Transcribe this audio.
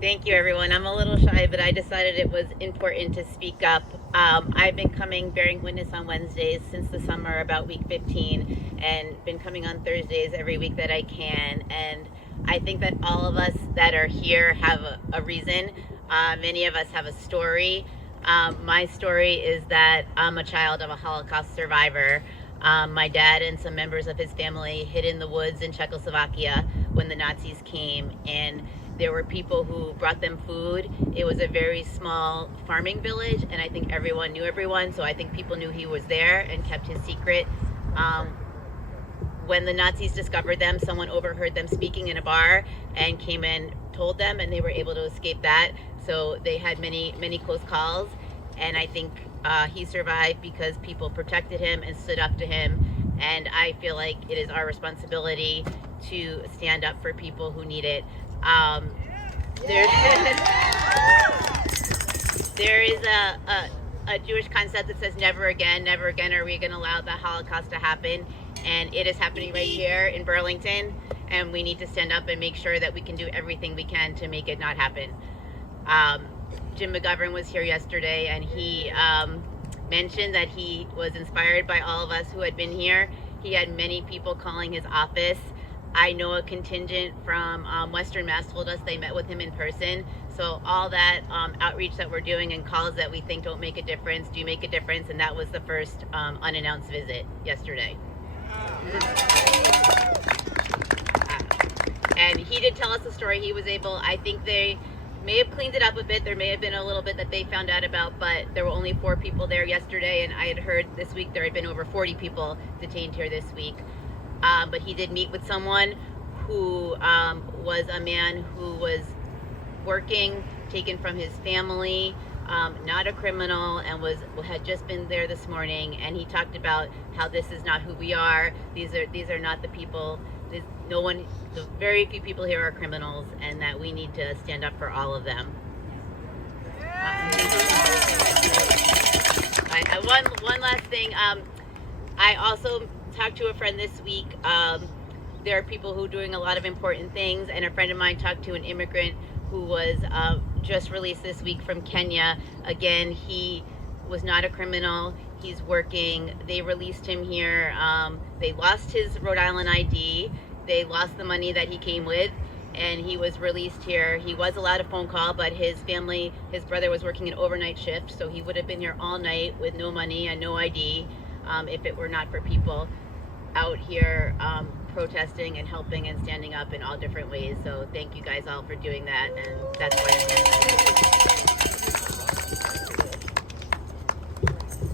Thank you, everyone. I'm a little shy, but I decided it was important to speak up. I've been coming bearing witness on Wednesdays since the summer, about week 15, and been coming on Thursdays every week that I can. And I think that all of us that are here have a reason. Many of us have a story. My story is that I'm a child of a Holocaust survivor. My dad and some members of his family hid in the woods in Czechoslovakia when the Nazis came, and there were people who brought them food. It was a very small farming village, and I think everyone knew everyone, so I think people knew he was there and kept his secret. Um, when the Nazis discovered them, someone overheard them speaking in a bar and came and told them, and they were able to escape that. So they had many, many close calls, and I think he survived because people protected him and stood up to him. And I feel like it is our responsibility to stand up for people who need it. Um, there, there is a Jewish concept that says never again are we going to allow the Holocaust to happen. And it is happening right here in Burlington. And we need to stand up and make sure that we can do everything we can to make it not happen. Um, Jim McGovern was here yesterday, and he mentioned that he was inspired by all of us who had been here. He had many people calling his office. I know a contingent from Western Mass told us they met with him in person. So all that outreach that we're doing and calls that we think don't make a difference do make a difference. And that was the first unannounced visit yesterday. And he did tell us the story. He was able, I think they may have cleaned it up a bit. There may have been a little bit that they found out about, but there were only 4 people there yesterday. And I had heard this week there had been over 40 people detained here this week. But he did meet with someone who was a man who was working, taken from his family, not a criminal, and had just been there this morning. And he talked about how this is not who we are. These are not the people. No one. Very few people here are criminals, and that we need to stand up for all of them. One last thing. I also talked to a friend this week. There are people who are doing a lot of important things, and a friend of mine talked to an immigrant who was just released this week from Kenya. Again, he was not a criminal. He's working. They released him here. They lost his Rhode Island ID. They lost the money that he came with, and he was released here. He was allowed a phone call, but his family, his brother was working an overnight shift, so he would have been here all night with no money and no ID if it were not for people out here protesting and helping and standing up in all different ways. So thank you guys all for doing that, and that's why I'm here.